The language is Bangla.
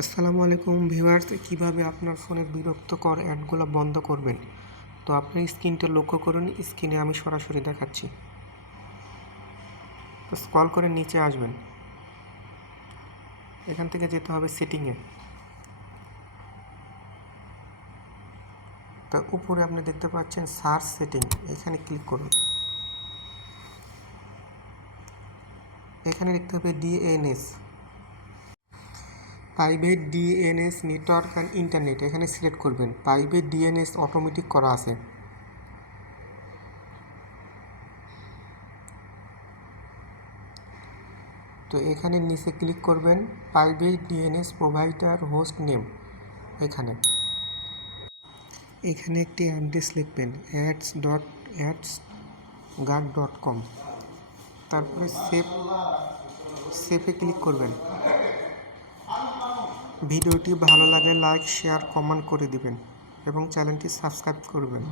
আসসালামু আলাইকুম ভিউয়ার্স, কিভাবে আপনার ফোনের বিরক্তকর অ্যাডগুলো বন্ধ করবেন। তো আপনি স্ক্রিনটা লক্ষ্য করুন, স্ক্রিনে আমি সরাসরি দেখাচ্ছি। তো স্ক্রল করে নিচে আসবেন, এখান থেকে যেতে হবে সেটিংয়ে। তো উপরে আপনি দেখতে পাচ্ছেন সার্চ সেটিং, এখানে ক্লিক করুন। এখানে দেখতে হবে DNS, private DNS network and internet, এখানে সিলেক্ট করবেন। প্রাইভেট ডিএনএস অটোমেটিক করা আছে। তো এখানে নিচে ক্লিক করবেন, private DNS provider host name, এখানে একটি অ্যাড্রেস লিখবেন ads.adsguard.com, তারপরে সেভে ক্লিক করবেন। ভিডিওটি ভালো লাগলে লাইক, শেয়ার, কমেন্ট করে দিবেন এবং চ্যানেলটি সাবস্ক্রাইব করবেন।